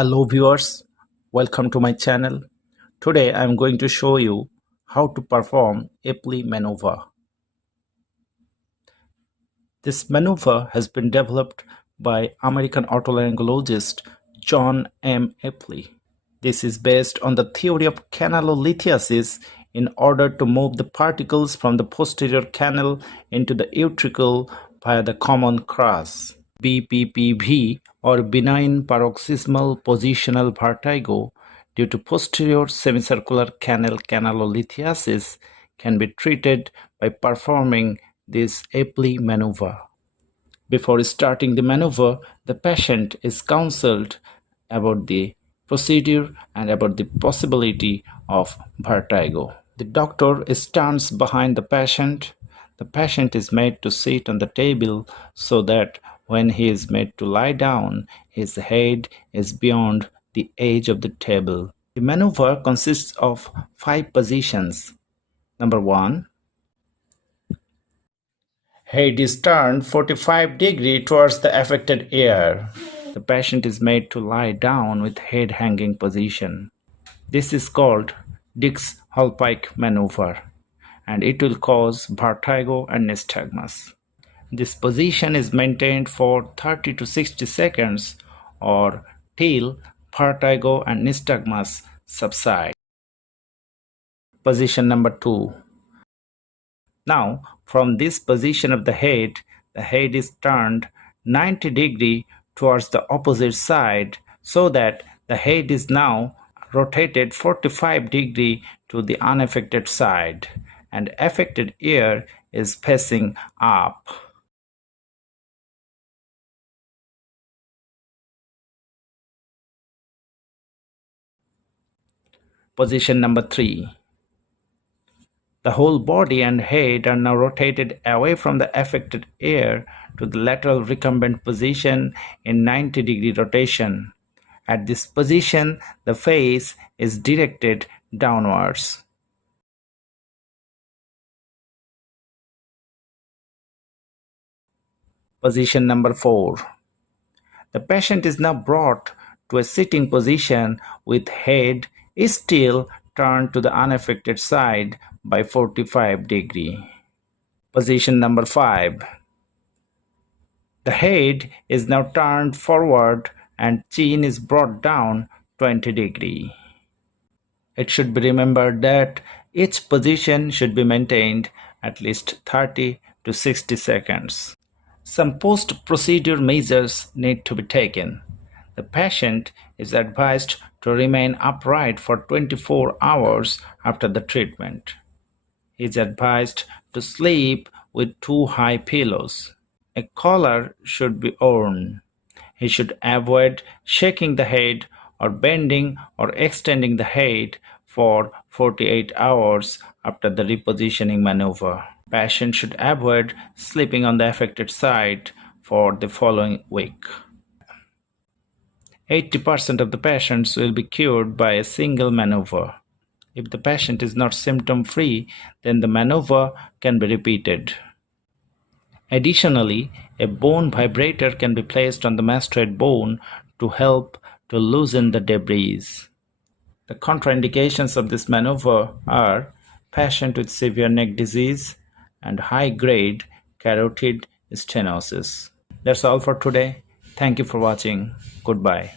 Hello viewers, welcome to my channel. Today I am going to show you how to perform Epley Manoeuvre. This maneuver has been developed by American otolaryngologist John M. Epley. This is based on the theory of canalolithiasis in order to move the particles from the posterior canal into the utricle via the common cross. BPPV or benign paroxysmal positional vertigo due to posterior semicircular canal canalolithiasis can be treated by performing this Epley maneuver. Before starting the maneuver, the patient is counselled about the procedure and about the possibility of vertigo. The doctor stands behind the patient. The patient is made to sit on the table so that when he is made to lie down, his head is beyond the edge of the table. The maneuver consists of 5 positions. Number 1. Head is turned 45 degrees towards the affected ear. The patient is made to lie down with head hanging position. This is called Dix-Hallpike maneuver, and it will cause vertigo and nystagmus. This position is maintained for 30 to 60 seconds or till vertigo and nystagmus subside. Position number 2. Now, from this position of the head is turned 90 degrees towards the opposite side so that the head is now rotated 45 degrees to the unaffected side and affected ear is facing up. Position number 3. The whole body and head are now rotated away from the affected ear to the lateral recumbent position in 90-degree rotation. At this position, the face is directed downwards. Position number 4. The patient is now brought to a sitting position with head still turned to the unaffected side by 45 degrees. Position number 5. The head is now turned forward and chin is brought down 20 degrees. It should be remembered that each position should be maintained at least 30 to 60 seconds. Some post-procedure measures need to be taken. The patient is advised to remain upright for 24 hours after the treatment. He is advised to sleep with 2 high pillows. A collar should be worn. He should avoid shaking the head or bending or extending the head for 48 hours after the repositioning maneuver. Patient should avoid sleeping on the affected side for the following week. 80% of the patients will be cured by a single maneuver. If the patient is not symptom-free, then the maneuver can be repeated. Additionally, a bone vibrator can be placed on the mastoid bone to help to loosen the debris. The contraindications of this maneuver are patient with severe neck disease and high-grade carotid stenosis. That's all for today. Thank you for watching. Goodbye.